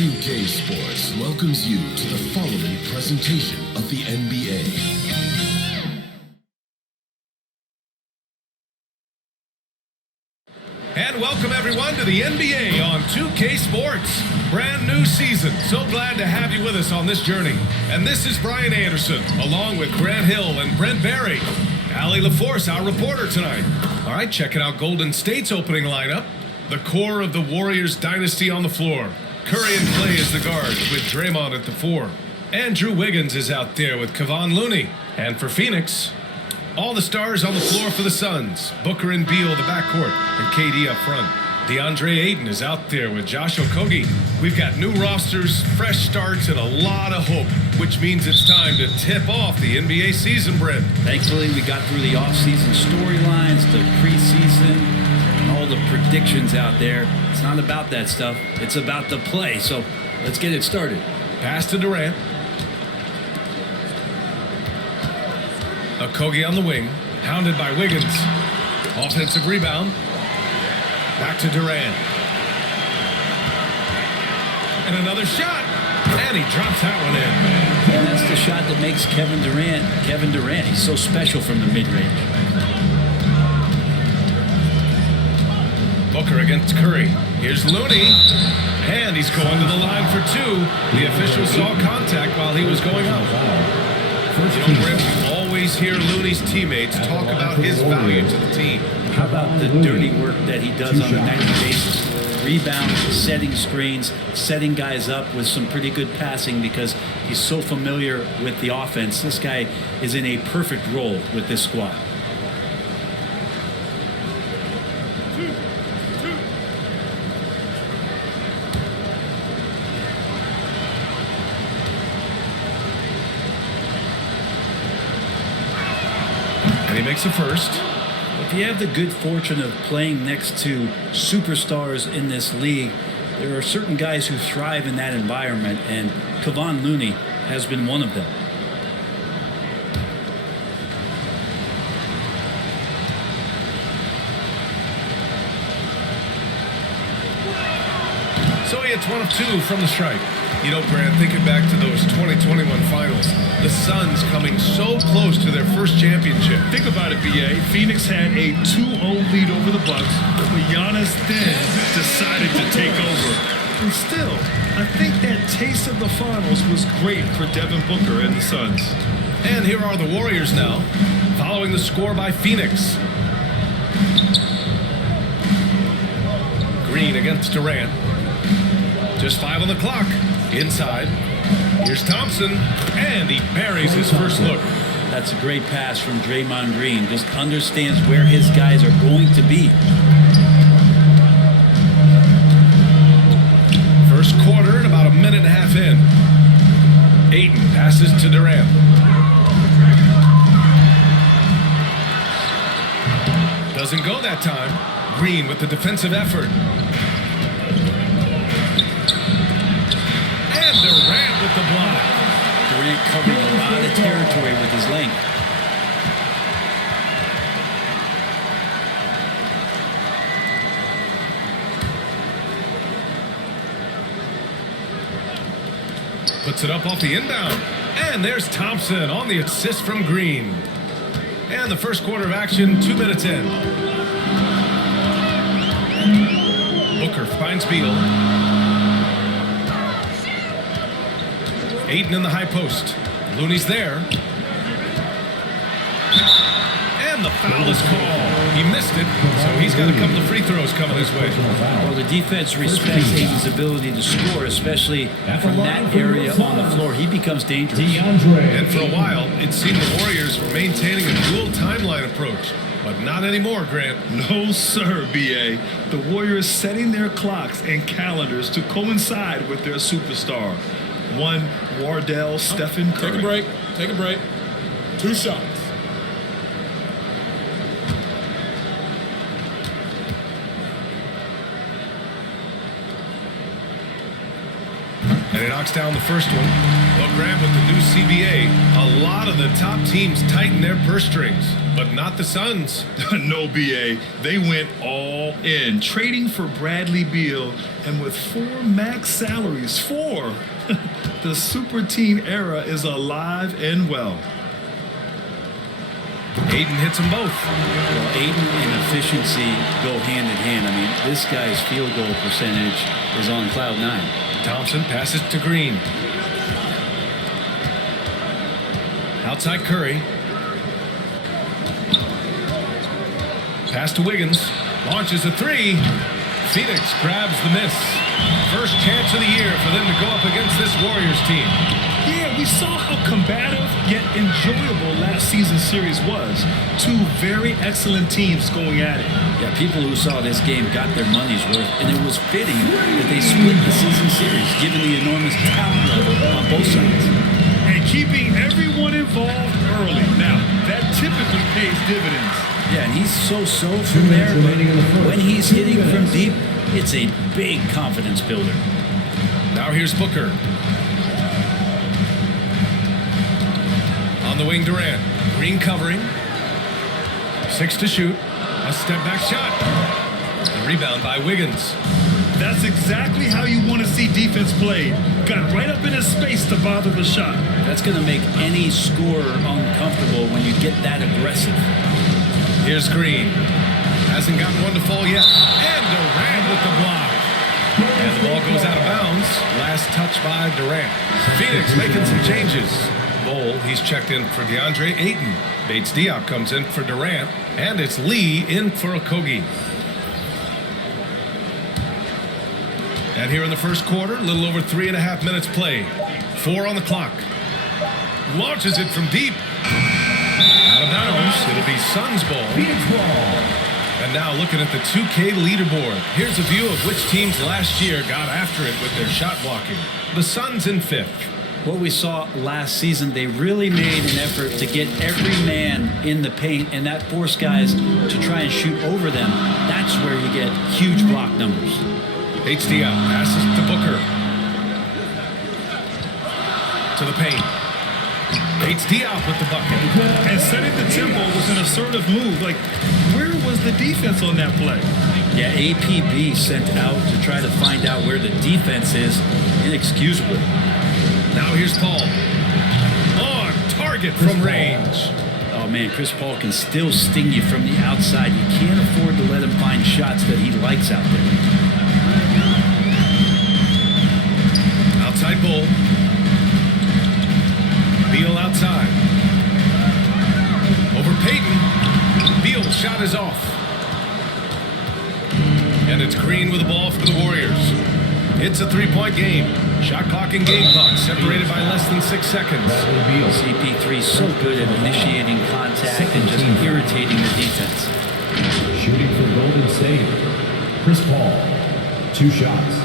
2K Sports welcomes you to the following presentation of the NBA. And welcome everyone to the NBA on 2K Sports. Brand new season. So glad to have you with us on this journey. And this is Brian Anderson, along with Grant Hill and Brent Barry. Allie LaForce, our reporter tonight. All right, checking out Golden State's opening lineup. The core of the Warriors dynasty on the floor. Curry and Clay as the guards with Draymond at the 4. Andrew Wiggins is out there with Kevon Looney. And for Phoenix, all the stars on the floor for the Suns. Booker and Beal, the backcourt, and KD up front. DeAndre Ayton is out there with Josh Okogie. We've got new rosters, fresh starts, and a lot of hope, which means it's time to tip off the NBA season, Brent. Thankfully, we got through the off-season storylines, the preseason, and all the predictions out there. It's not about that stuff. It's about the play. So let's get it started. Pass to Durant. Okogie on the wing, hounded by Wiggins. Offensive rebound. Back to Durant. And another shot. And he drops that one in. And that's the shot that makes Kevin Durant. He's so special from the mid-range. Booker against Curry. Here's Looney. And he's going to the line for two. The official saw contact while he was going up. You know, Brent, we always hear Looney's teammates talk about his value to the team. How about the dirty work that he does on a nightly basis? Rebounds, setting screens, setting guys up with some pretty good passing because he's so familiar with the offense. This guy is in a perfect role with this squad. And he makes a first. If you have the good fortune of playing next to superstars in this league, there are certain guys who thrive in that environment, and Kevon Looney has been one of them. So he hits one of two from the strike. You know, Brad, thinking back to those 2021 finals, the Suns coming so close to their first championship. Think about it, B.A. Phoenix had a 2-0 lead over the Bucks, but Giannis then decided to take over. And still, I think that taste of the finals was great for Devin Booker and the Suns. And here are the Warriors now, following the score by Phoenix. Green against Durant. Just 5 on the clock. Inside. Here's Thompson. And he buries his first look. That's a great pass from Draymond Green. Just understands where his guys are going to be. First quarter and about a minute and a half in. Ayton passes to Durant. Doesn't go that time. Green with the defensive effort. And Durant with the block. Durant covering a lot of territory with his length. Puts it up off the inbound. And there's Thompson on the assist from Green. And the first quarter of action, 2 minutes in. Booker finds Beal. Ayton in the high post. Looney's there. And the foul is called. He missed it, so he's got a couple of free throws coming his way. Well, the defense respects Ayton's ability to score, especially from that area on the floor. He becomes dangerous. And for a while, it seemed the Warriors were maintaining a dual timeline approach. But not anymore, Grant. No, sir, B.A. The Warriors setting their clocks and calendars to coincide with their superstar. One, Wardell, Stephen Curry. Take a break. 2 shots. And he knocks down the first one. But Grant, with the new CBA, a lot of the top teams tighten their purse strings. but not the Suns. No, BA. They went all in, trading for Bradley Beal, and with 4 max salaries. 4! The super team era is alive and well. Ayton hits them both. Well, Ayton and efficiency go hand in hand. I mean, this guy's field goal percentage is on cloud 9. Thompson passes to Green. Outside Curry. Pass to Wiggins. Launches a 3. Phoenix grabs the miss. First chance of the year for them to go up against this Warriors team. Yeah, we saw how combative yet enjoyable last season's series was. 2 very excellent teams going at it. Yeah, people who saw this game got their money's worth, and it was fitting that they split the season series, given the enormous talent level on both sides. And keeping everyone involved early. Now, that typically pays dividends. Yeah, and he's so from there, but when he's hitting from deep, it's a big confidence builder. Now here's Booker. On the wing, Durant. Green covering. 6 to shoot. A step back shot. The rebound by Wiggins. That's exactly how you want to see defense played. Got right up in his space to bother the shot. That's going to make any scorer uncomfortable when you get that aggressive. Here's Green. Hasn't gotten one to fall yet. And Durant with the block. And the ball goes out of bounds. Last touch by Durant. Phoenix making some changes. Bowl, he's checked in for DeAndre Ayton. Bates Diop comes in for Durant. And it's Lee in for Okogie. And here in the first quarter, a little over 3.5 minutes played. 4 on the clock. Launches it from deep. Out of bounds. It'll be Suns ball. And now looking at the 2K leaderboard. Here's a view of which teams last year got after it with their shot blocking. The Suns in 5th. What we saw last season, they really made an effort to get every man in the paint, and that forced guys to try and shoot over them. That's where you get huge block numbers. HDL passes to Booker. To the paint. Bates Diop with the bucket. And setting the tempo was an assertive move. Like, where was the defense on that play? Yeah, APB sent out to try to find out where the defense is. Inexcusable. Now here's Paul. On target from range. Oh man, Chris Paul can still sting you from the outside. You can't afford to let him find shots that he likes out there. Outside Bull. Beal outside. Over Payton. Beal's shot is off. And it's Green with the ball for the Warriors. It's a 3-point game. Shot clock and game clock separated by less than 6 seconds. CP3 so good at initiating contact and just irritating the defense. Shooting for Golden State, Chris Paul, 2 shots.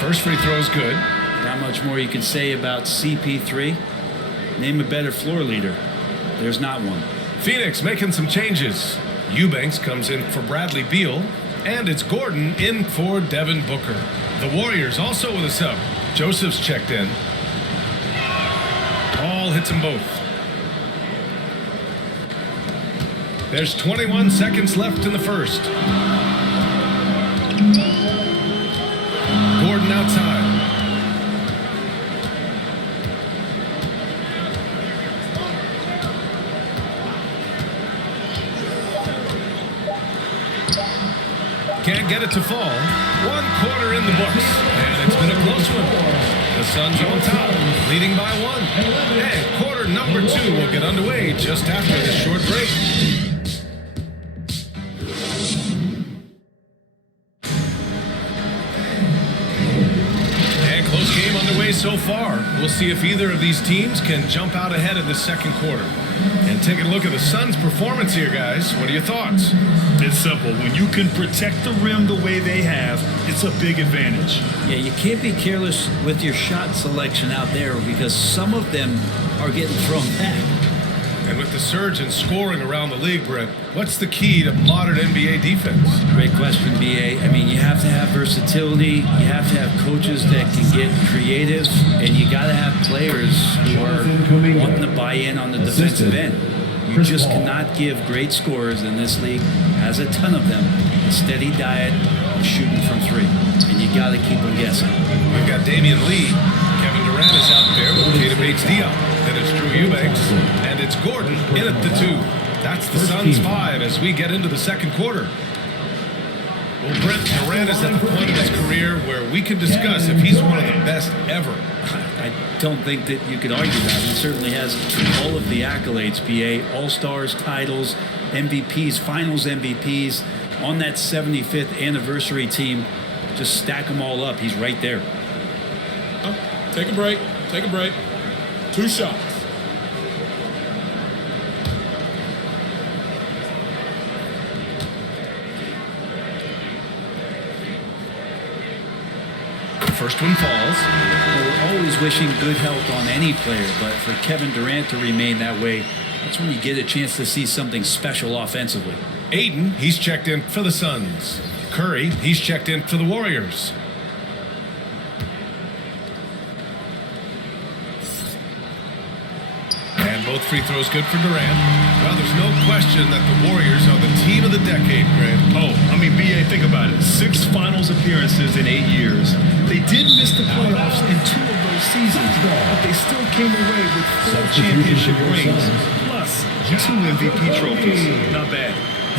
First free throw is good. Not much more you can say about CP3. Name a better floor leader. There's not one. Phoenix making some changes. Eubanks comes in for Bradley Beal. And it's Gordon in for Devin Booker. The Warriors also with a sub. Joseph's checked in. Paul hits them both. There's 21 seconds left in the first. Gordon outside. Can't get it to fall. 1 quarter in the books. And it's been a close one. The Suns on top, leading by 1. And quarter number 2 will get underway just after this short break. Close game underway so far. We'll see if either of these teams can jump out ahead in the second quarter. And taking a look at the Suns' performance here, guys. What are your thoughts? It's simple. When you can protect the rim the way they have, it's a big advantage. Yeah, you can't be careless with your shot selection out there because some of them are getting thrown back. And with the surge in scoring around the league, Brent, what's the key to modern NBA defense? Great question, BA. I mean, you have to have versatility. You have to have coaches that can get creative, and you got to have players who are wanting to buy in on the defensive end. You just cannot give great scorers, and this league has a ton of them, a steady diet of shooting from three, and you got to keep them guessing. We've got Damian Lee. Kevin Durant is out there with Keita Bates-Diop. Then it's Drew Eubanks, and it's Gordon in at the 2. That's the Suns 5 as we get into the second quarter. Well, Brent, Durant is at the point of his career where we can discuss if he's one of the best ever. I don't think that you could argue that. He certainly has all of the accolades, BA, All-Stars, titles, MVPs, Finals MVPs, on that 75th anniversary team. Just stack them all up. He's right there. Oh, take a break. Take a break. 2 shots. First one falls. Well, we're always wishing good health on any player, but for Kevin Durant to remain that way, that's when you get a chance to see something special offensively. Aiden, he's checked in for the Suns. Curry, he's checked in for the Warriors. And both free throws good for Durant. Well, there's no question that the Warriors are the team of the decade, Grant. Oh, I mean, BA, think about it. 6 finals appearances in 8 years. They did miss the playoffs in 2 of those seasons, but they still came away with 4 championship rings, plus 2 MVP trophies. Not bad.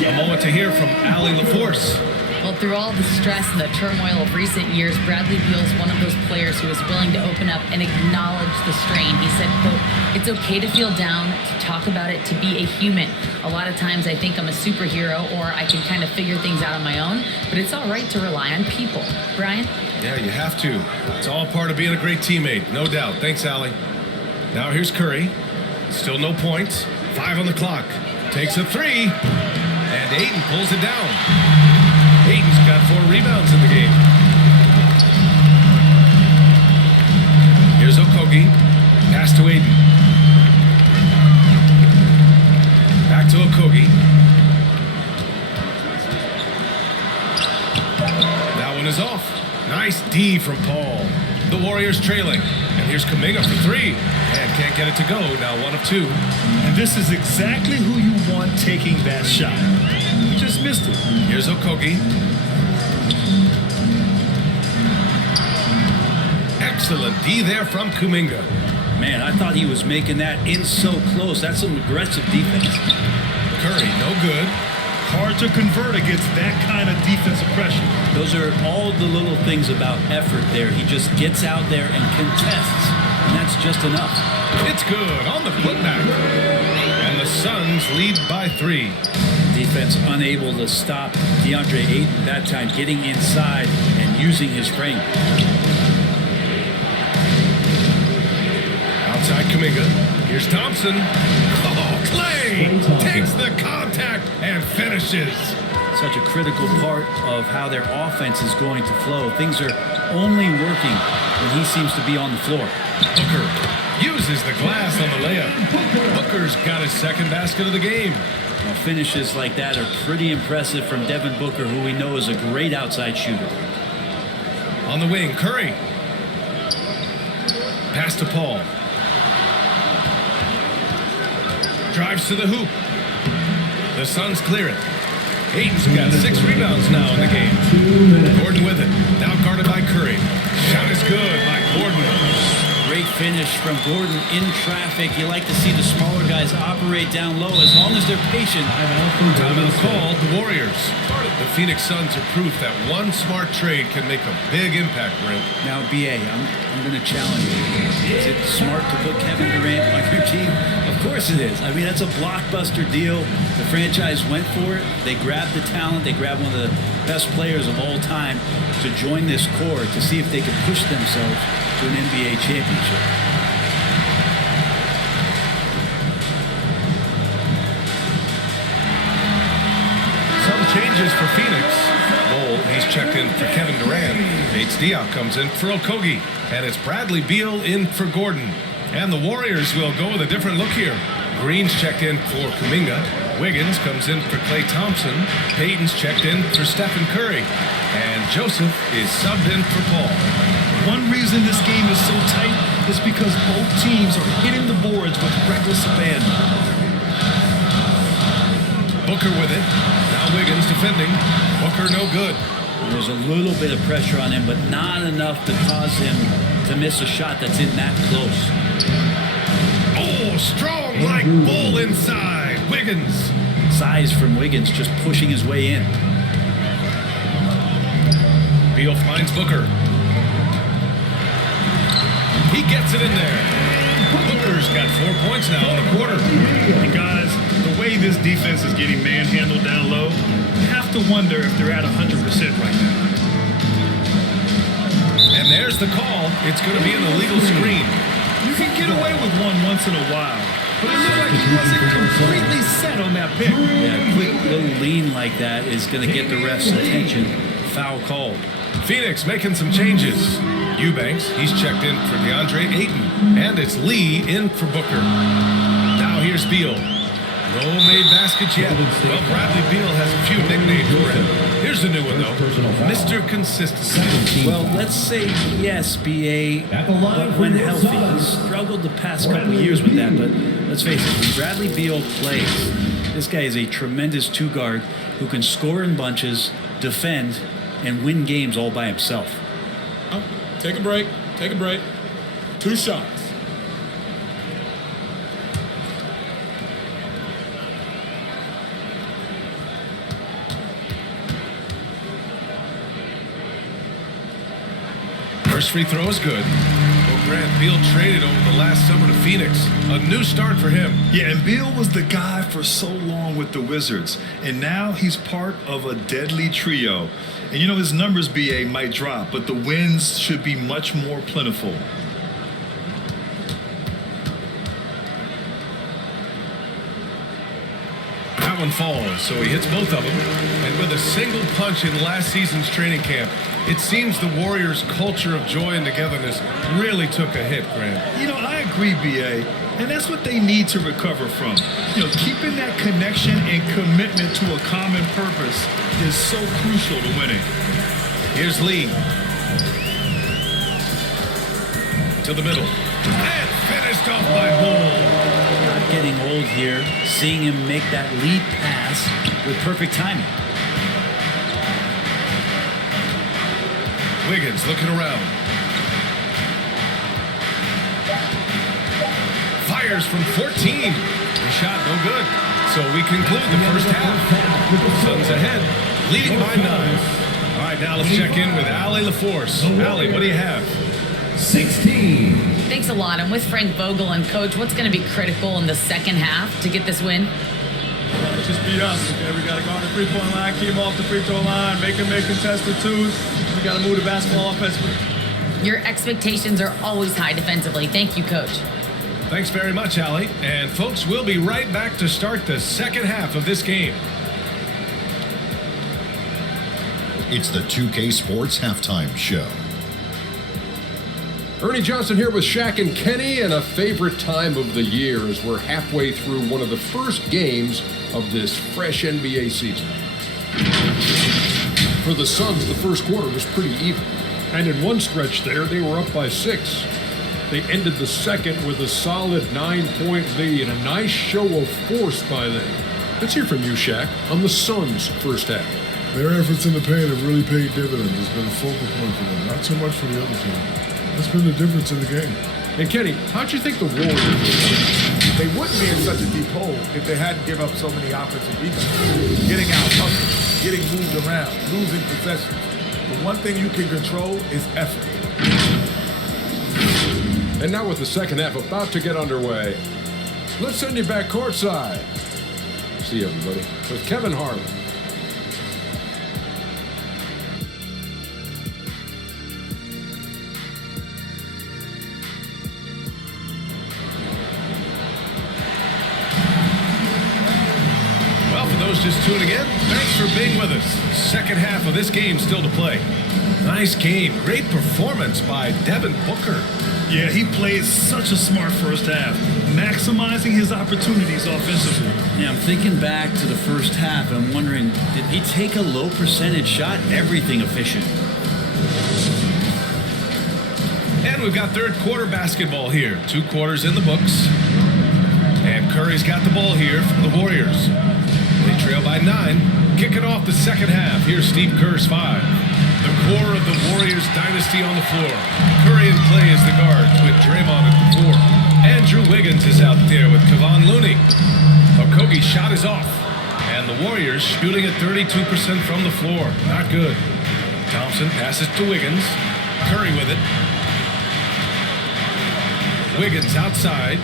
A moment to hear from Allie LaForce. Well, through all the stress and the turmoil of recent years, Bradley Beal's one of those players who is willing to open up and acknowledge the strain. He said, quote, "It's okay to feel down, to talk about it, to be a human. A lot of times I think I'm a superhero or I can kind of figure things out on my own, but it's all right to rely on people." Brian? Yeah, you have to. It's all part of being a great teammate, no doubt. Thanks, Allie. Now here's Curry. Still no points. 5 on the clock. Takes a 3. And Aiden pulls it down. Aiden's got 4 rebounds in the game. Here's Okogie. Pass to Aiden. Back to Okogie. That one is off. Nice D from Paul. The Warriors trailing. And here's Kuminga for 3. And can't get it to go. Now 1 of 2. And this is exactly who you want taking that shot. He just missed it. Here's Okogie. Excellent D there from Kuminga. Man, I thought he was making that in so close. That's some aggressive defense. Curry, no good. Hard to convert against that kind of defensive pressure. Those are all the little things about effort there. He just gets out there and contests, and that's just enough. It's good on the putback. And the Suns lead by 3. Defense unable to stop DeAndre Ayton that time, getting inside and using his frame. Outside Kuminga. Here's Thompson. Oh, Clay takes the contact and finishes. Such a critical part of how their offense is going to flow. Things are only working when he seems to be on the floor. Booker uses the glass on the layup. Booker's got his second basket of the game. Now, finishes like that are pretty impressive from Devin Booker, who we know is a great outside shooter. On the wing, Curry. Pass to Paul. Drives to the hoop. The Suns clear it. Ayton's got 6 rebounds now in the game. Gordon with it. Now guarded by Curry. Shot is good by Gordon. Great finish from Gordon in traffic. You like to see the smaller guys operate down low as long as they're patient. Timeout called the Warriors. The Phoenix Suns are proof that one smart trade can make a big impact, Brent. Now, BA, I'm going to challenge you. Is it smart to put Kevin Durant on your team? Of course it is. I mean, that's a blockbuster deal. The franchise went for it. They grabbed the talent. They grabbed one of the best players of all time to join this core to see if they could push themselves to an NBA championship. changes for Phoenix. Bowl, he's checked in for Kevin Durant. Bates Diop comes in for Okogie. And it's Bradley Beal in for Gordon. And the Warriors will go with a different look here. Green's checked in for Kuminga. Wiggins comes in for Klay Thompson. Payton's checked in for Stephen Curry. And Joseph is subbed in for Paul. One reason this game is so tight is because both teams are hitting the boards with reckless abandon. Booker with it. Now Wiggins defending. Booker no good. There's a little bit of pressure on him, but not enough to cause him to miss a shot that's in that close. Oh, strong like bull inside. Wiggins. Size from Wiggins just pushing his way in. Beal finds Booker. He gets it in there. Booker's got 4 points now in the quarter. And guys, the way this defense is getting manhandled down low, you have to wonder if they're at 100% right now. And there's the call. It's going to be an illegal screen. You can get away with one once in a while, but it looked like he wasn't completely set on that pick. Yeah, a quick little lean like that is going to get the ref's attention. Foul called. Phoenix making some changes. Eubanks, he's checked in for DeAndre Ayton. And it's Lee in for Booker. Now here's Beal. No made baskets yet. Well, Bradley Beal has a few nicknames for him. Here's a new one, though. Mr. Consistency. Well, let's say yes, B.A., but when healthy. He's struggled the past couple of years with that, but let's face it, when Bradley Beal plays, this guy is a tremendous two-guard who can score in bunches, defend, and win games all by himself. Oh, take a break. Take a break. 2 shots. First free throw is good. Well, Grant Beal traded over the last summer to Phoenix. A new start for him. Yeah, and Beal was the guy for so long with the Wizards, and now he's part of a deadly trio. And you know, his numbers, BA, might drop, but the wins should be much more plentiful. That one falls, so he hits both of them. And with a single punch in last season's training camp, it seems the Warriors' culture of joy and togetherness really took a hit, Grant. You know, I agree, BA, and that's what they need to recover from. You know, keeping that connection and commitment to a common purpose is so crucial to winning. Here's Lee. To the middle. And finished off by Bull. Not getting old here, seeing him make that lead pass with perfect timing. Wiggins looking around. Fires from 14. The shot no good. So we conclude the first half. Suns ahead, leading by 9. All right, now let's check in with Allie LaForce. Allie, what do you have? 16. Thanks a lot. I'm with Frank Vogel and Coach. What's going to be critical in the second half to get this win? Just beat us. Okay, we got to go on the three-point line, keep them off the free throw line, make them make contested twos. We got to move the basketball offensively. Your expectations are always high defensively. Thank you, Coach. Thanks very much, Allie. And folks, we'll be right back to start the second half of this game. It's the 2K Sports Halftime Show. Ernie Johnson here with Shaq and Kenny, and a favorite time of the year as we're halfway through one of the first games of this fresh NBA season. For the Suns, the first quarter was pretty even. And in one stretch there, they were up by 6. They ended the second with a solid 9-point lead and a nice show of force by them. Let's hear from you, Shaq, on the Suns' first half. Their efforts in the paint have really paid dividends. It's been a focal point for them, not so much for the other team. That's been the difference in the game. And Kenny, how'd you think the Warriors were? They wouldn't be in such a deep hole if they hadn't given up so many offensive rebounds. Getting out hustled, getting moved around, losing possessions. The one thing you can control is effort. And now with the second half about to get underway, let's send you back courtside. See you, everybody, with Kevin Harlan. for those just tuning in, thanks for being with us. Second half of this game still to play. Nice game. Great performance by Devin Booker. Yeah, he played such a smart first half, maximizing his opportunities offensively. Yeah, I'm thinking back to the first half. I'm wondering, did he take a low percentage shot? Everything efficient. And we've got third quarter basketball here. 2 quarters in the books. And Curry's got the ball here for the Warriors. They trail by 9. Kicking off the second half. Here's Steve Kerr's 5. The core of the Warriors dynasty on the floor. Curry in play as the guards with Draymond at the 4. Andrew Wiggins is out there with Kevon Looney. Okogie's shot is off. And the Warriors shooting at 32% from the floor. Not good. Thompson passes to Wiggins. Curry with it. Wiggins outside.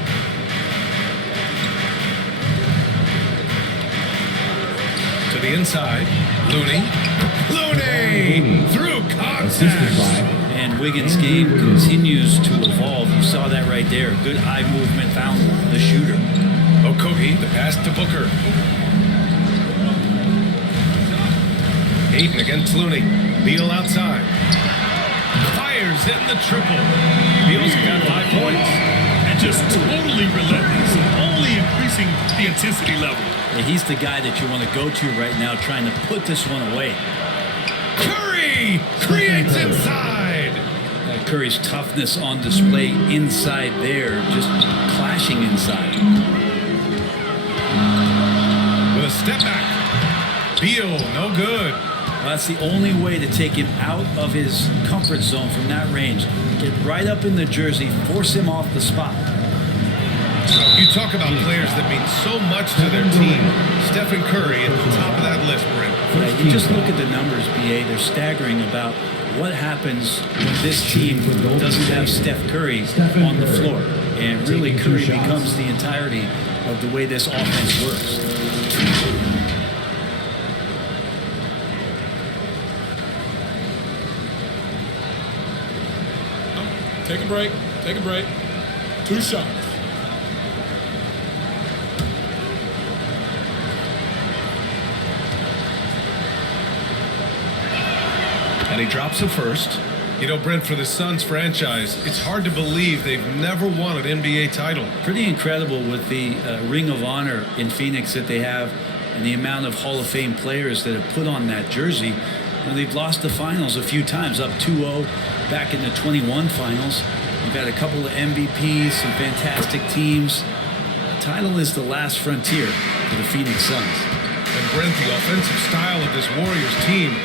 To the inside. Looney through contact. And Wiggins' game continues to evolve. You saw that right there. Good eye movement, found the shooter. Okogie, the pass to Booker. Ayton against Looney. Beal outside. Fires in the triple. Beal's got 5 points. And just totally relentless, only increasing the intensity level. Yeah, he's the guy that you want to go to right now, trying to put this one away. Curry creates inside. Curry's toughness on display inside there, just clashing inside. With a step back. Beal, no good. Well, that's the only way to take him out of his comfort zone from that range. Get right up in the jersey, force him off the spot. You talk about players that mean so much to their team. Stephen Curry at the top of that list, Brent. Yeah, you just look at the numbers, BA. They're staggering about what happens when this team doesn't have Steph Curry on the floor. And really, Curry becomes the entirety of the way this offense works. Take a break. Take a break. 2 shots. And he drops it first. You know, Brent, for the Suns franchise, it's hard to believe they've never won an NBA title. Pretty incredible with the Ring of Honor in Phoenix that they have and the amount of Hall of Fame players that have put on that jersey. And they've lost the finals a few times, up 2-0 back in the 21 finals. We've got a couple of MVPs, some fantastic teams. The title is the last frontier for the Phoenix Suns. And Brent, the offensive style of this Warriors team,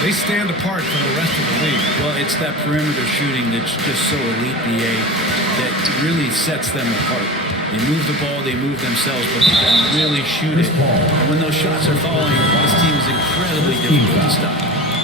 they stand apart from the rest of the league. Well, it's that perimeter shooting that's just so elite, BA, that really sets them apart. They move the ball, they move themselves, but they can really shoot it. And when those shots are falling, this team is incredibly difficult to stop.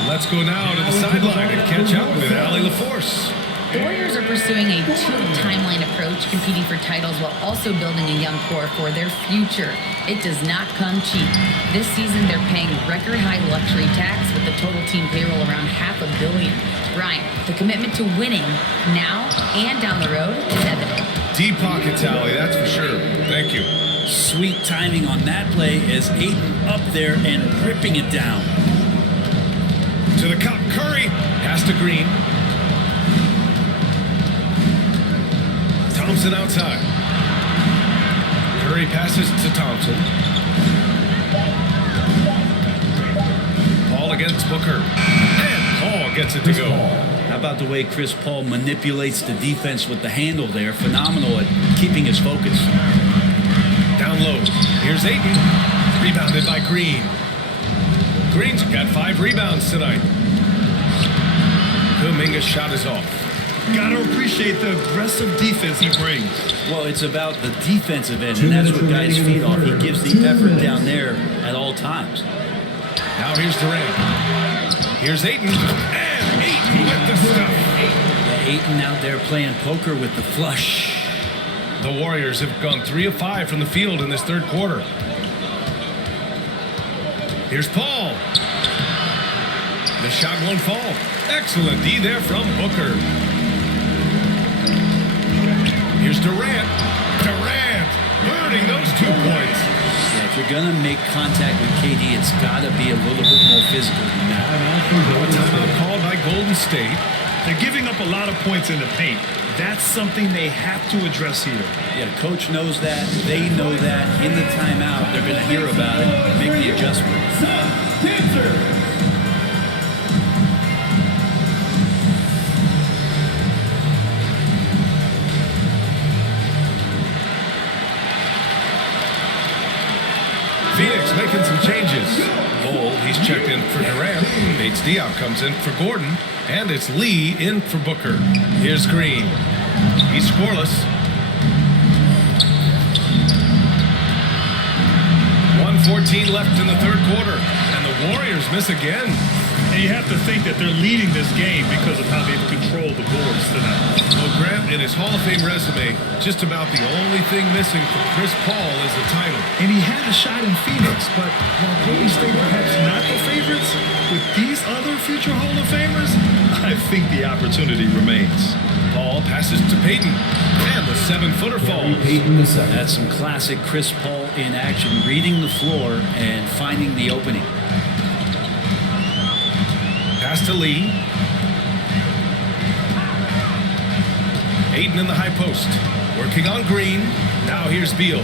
Let's go now to the sideline and catch up with Allie LaForce. The Warriors are pursuing a 2-timeline approach, competing for titles while also building a young core for their future. It does not come cheap. This season, they're paying record-high luxury tax with the total team payroll around $500 million. Brian, the commitment to winning now and down the road is evident. Deep pockets, Allie, that's for sure. Thank you. Sweet timing on that play as Ayton up there and ripping it down. To the cup, Curry. Pass to Green. Thompson outside. Curry passes to Thompson. Paul against Booker. And Paul gets it to go. How about the way Chris Paul manipulates the defense with the handle there? Phenomenal at keeping his focus. Down low. Here's Ayton. Rebounded by Green. Green's got 5 rebounds tonight. Kuminga's shot is off. Gotta appreciate the aggressive defense he brings. Well, it's about the defensive end, and that's what guys feed off. He gives the effort down there at all times. Now here's Durant. Here's Ayton. And Ayton with the stuff. Yeah, Ayton out there playing poker with the flush. The Warriors have gone 3 of 5 from the field in this third quarter. Here's Paul. The shot won't fall. Excellent D there from Booker. Here's Durant. Durant burning those 2 points. Yeah, if you're going to make contact with KD, it's got to be a little bit more physical than that. Timeout called by Golden State. They're giving up a lot of points in the paint. That's something they have to address here. Yeah, coach knows that. They know that. In the timeout, they're going to hear about it, make the adjustment. Phoenix making some changes. Lowell, he's checked in for Durant. Bates Diop comes in for Gordon. And it's Lee in for Booker. Here's Green. He's scoreless. 1:14 left in the third quarter. And the Warriors miss again. And you have to think that they're leading this game because of how they've controlled the boards tonight. Well, Grant, in his Hall of Fame resume, just about the only thing missing for Chris Paul is the title. And he had a shot in Phoenix, but while Golden State perhaps not the favorites, with these other future Hall of Famers, I think the opportunity remains. Paul passes to Payton, and the 7-footer falls. That's some classic Chris Paul in action, reading the floor and finding the opening. Pass to Lee. Aiden in the high post. Working on Green. Now here's Beal.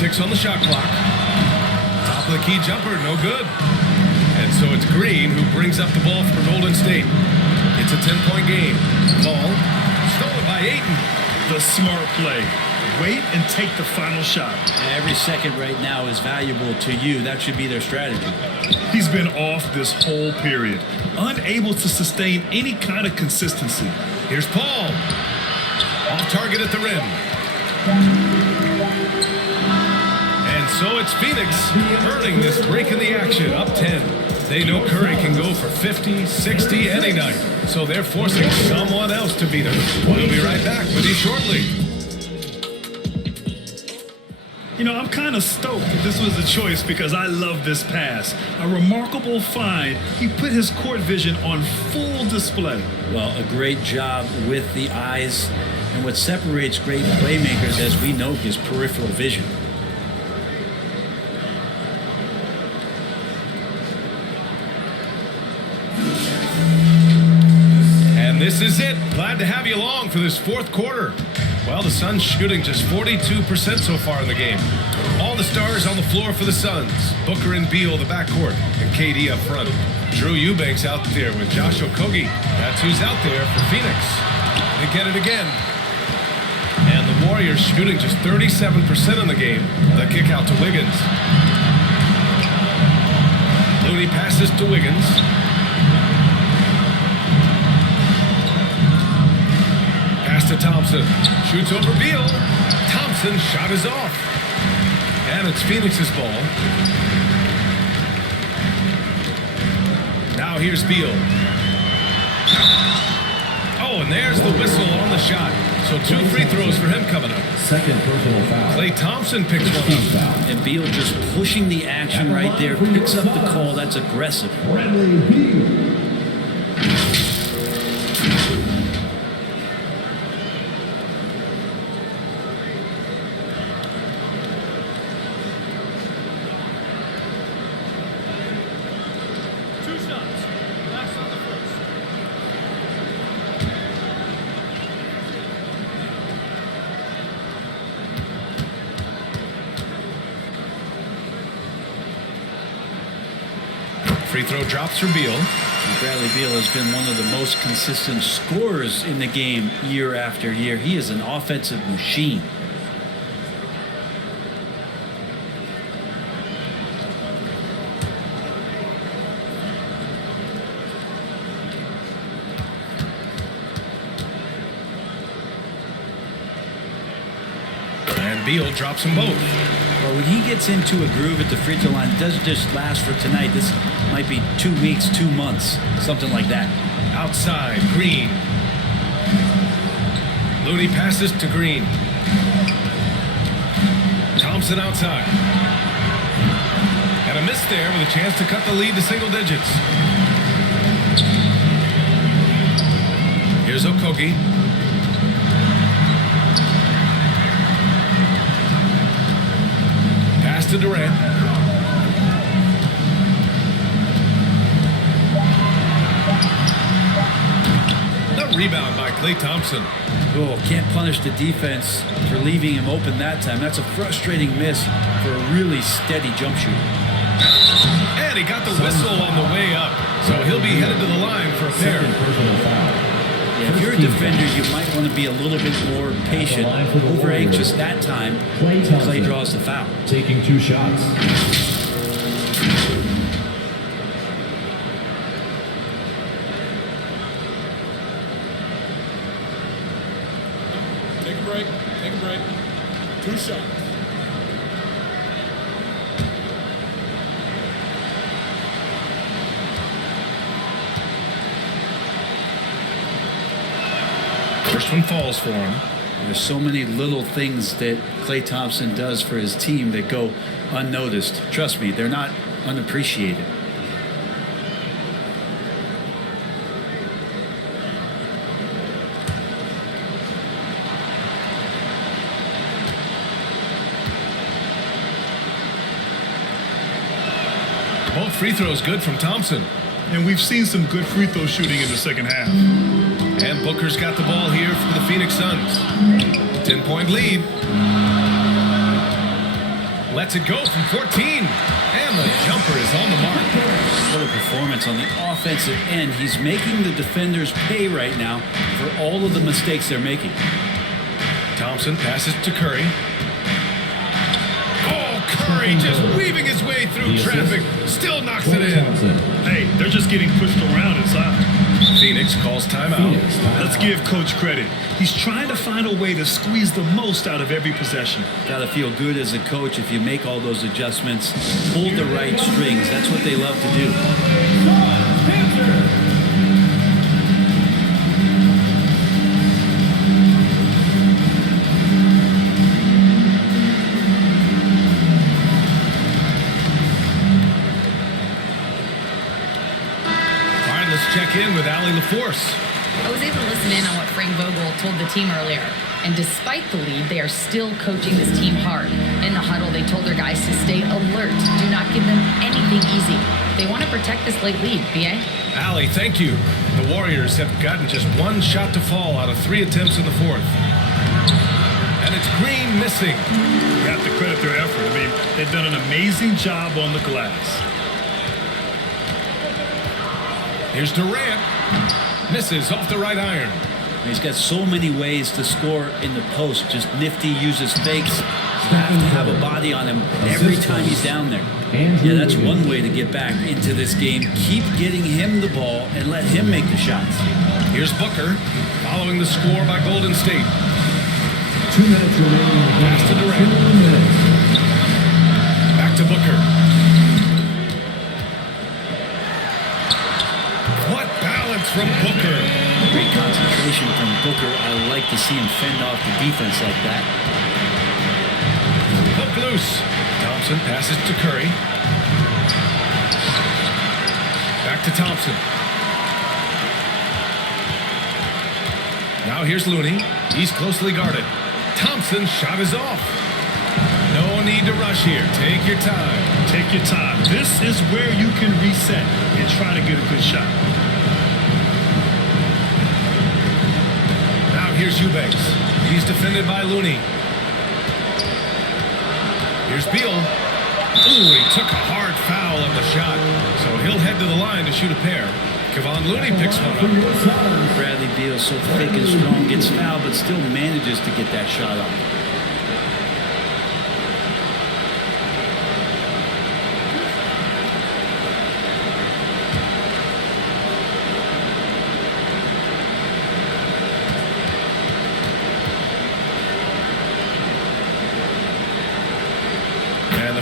6 on the shot clock. Top of the key jumper, no good. And so it's Green who brings up the ball for Golden State. It's a 10-point game. Ball stolen by Ayton. The smart play. Wait and take the final shot. And every second right now is valuable to you. That should be their strategy. He's been off this whole period, unable to sustain any kind of consistency. Here's Paul. Off target at the rim. And so it's Phoenix earning this break in the action, up 10. They know Curry can go for 50, 60 any night. So they're forcing someone else to beat him. We'll be right back with you shortly. You know, I'm kind of stoked that this was a choice because I love this pass. A remarkable find. He put his court vision on full display. Well, a great job with the eyes. And what separates great playmakers, as we know, is peripheral vision. And this is it. Glad to have you along for this fourth quarter. Well, the Suns shooting just 42% so far in the game. All the stars on the floor for the Suns. Booker and Beal, the backcourt, and KD up front. Drew Eubanks out there with Josh Okogie. That's who's out there for Phoenix. They get it again. And the Warriors shooting just 37% in the game. The kick out to Wiggins. Looney passes to Wiggins. Pass to Thompson. Shoots over Beal. Thompson's shot is off. And it's Phoenix's ball. Now here's Beal. Oh, and there's the whistle on the shot. So 2 free throws for him coming up. Second personal foul. Klay Thompson picks one up. And Beal just pushing the action right there. Picks up the call. That's aggressive. Bradley Beal. Free throw drops for Beal. And Bradley Beal has been one of the most consistent scorers in the game year after year. He is an offensive machine. And Beal drops them both. Well, when he gets into a groove at the free throw line, it doesn't just last for tonight. This might be 2 weeks, 2 months, something like that. Outside, Green. Looney passes to Green. Thompson outside. And a miss there with a chance to cut the lead to single digits. Here's Okogie. to Durant. The rebound by Klay Thompson. Oh, can't punish the defense for leaving him open that time. That's a frustrating miss for a really steady jump shooter. And he got the whistle on the way up, so he'll be headed to the line for a pair. Yeah, if you're a defender, you might want to be a little bit more patient, over anxious that time. Klay draws the foul. Taking 2 shots. Take a break. Take a break. 2 shots. First one falls for him. There's so many little things that Klay Thompson does for his team that go unnoticed. Trust me, they're not unappreciated. Both free throws good from Thompson. And we've seen some good free throw shooting in the second half. And Booker's got the ball here for the Phoenix Suns. 10-point lead. Lets it go from 14. And the jumper is on the mark. What a performance on the offensive end. He's making the defenders pay right now for all of the mistakes they're making. Thompson passes to Curry. Oh, Curry just weaving his way through traffic. Still knocks it in. Hey, they're just getting pushed around inside. Phoenix calls timeout. Let's give Coach credit. He's trying to find a way to squeeze the most out of every possession. Got to feel good as a coach if you make all those adjustments, pull the right strings. That's what they love to do. Check in with Allie LaForce. I was able to listen in on what Frank Vogel told the team earlier. And despite the lead, they are still coaching this team hard. In the huddle, they told their guys to stay alert. Do not give them anything easy. They want to protect this late lead, B.A.? Allie, thank you. The Warriors have gotten just 1 shot to fall out of 3 attempts in the 4th. And it's Green missing. You have to credit their effort. I mean, they've done an amazing job on the glass. Here's Durant. Misses off the right iron. He's got so many ways to score in the post. Just nifty, uses fakes. You have to have a body on him every time he's down there. Yeah, that's one way to get back into this game. Keep getting him the ball and let him make the shots. Here's Booker following the score by Golden State. 2 minutes remaining. Pass to Durant. 2 minutes. Back to Booker. From Booker. Great concentration from Booker. I like to see him fend off the defense like that. Hook loose. Thompson passes to Curry. Back to Thompson. Now here's Looney. He's closely guarded. Thompson's shot is off. No need to rush here. Take your time. Take your time. This is where you can reset and try to get a good shot. Here's Eubanks. He's defended by Looney. Here's Beal. Ooh, he took a hard foul on the shot, so he'll head to the line to shoot a pair. Kevon Looney picks one up. Bradley Beal, so thick and strong, gets fouled, but still manages to get that shot off.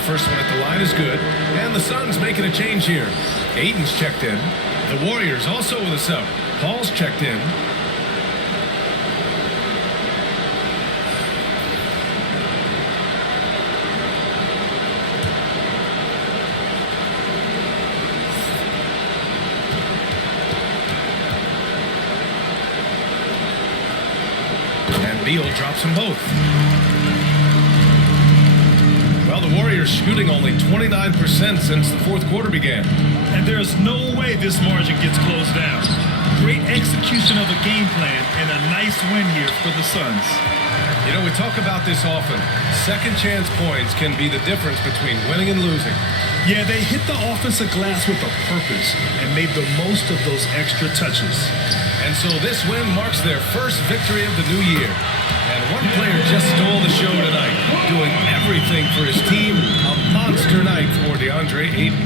First one at the line is good. And the Suns making a change here. Aiden's checked in. The Warriors also with a sub. Paul's checked in. And Beal drops them both. Well, the Warriors shooting only 29% since the fourth quarter began. And there's no way this margin gets closed down. Great execution of a game plan and a nice win here for the Suns. You know, we talk about this often. Second chance points can be the difference between winning and losing. Yeah, they hit the offensive glass with a purpose and made the most of those extra touches. And so this win marks their first victory of the new year. And one player just stole the show tonight, doing everything for his team. A monster night for DeAndre Ayton.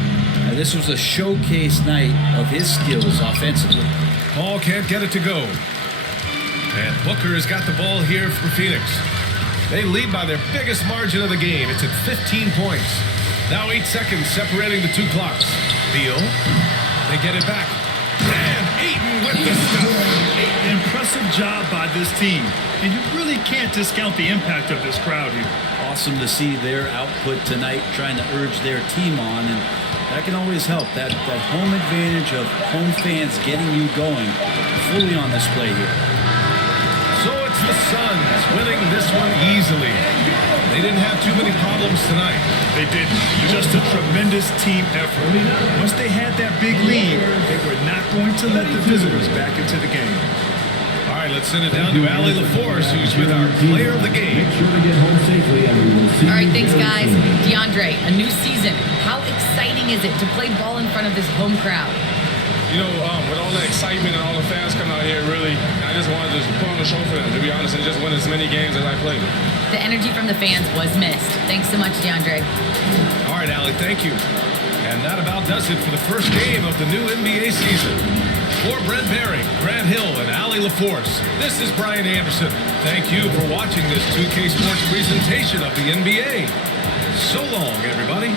Now, this was a showcase night of his skills offensively. Paul can't get it to go. And Booker has got the ball here for Phoenix. They lead by their biggest margin of the game. It's at 15 points. Now 8 seconds separating the two clocks. Beal. They get it back. And Ayton with the stuff. Impressive job by this team. And you really can't discount the impact of this crowd here. Awesome to see their output tonight, trying to urge their team on, and that can always help. That home advantage of home fans getting you going fully on display here. So it's the Suns winning this one easily. They didn't have too many problems tonight. They didn't. Just a tremendous team effort. Once they had that big lead, they were not going to let the visitors back into the game. All right, let's send it down to Allie LaForce, who's with our player of the game. Make sure to get home safely, and we will see All right, you thanks, very guys. soon. DeAndre, a new season. How exciting is it to play ball in front of this home crowd? You know, with all the excitement and all the fans coming out here, really, I just wanted to put on a show for them, to be honest, and just win as many games as I played. The energy from the fans was missed. Thanks so much, DeAndre. All right, Allie, thank you. And that about does it for the first game of the new NBA season. For Brent Barry, Grant Hill, and Allie LaForce, this is Brian Anderson. Thank you for watching this 2K Sports presentation of the NBA. So long, everybody.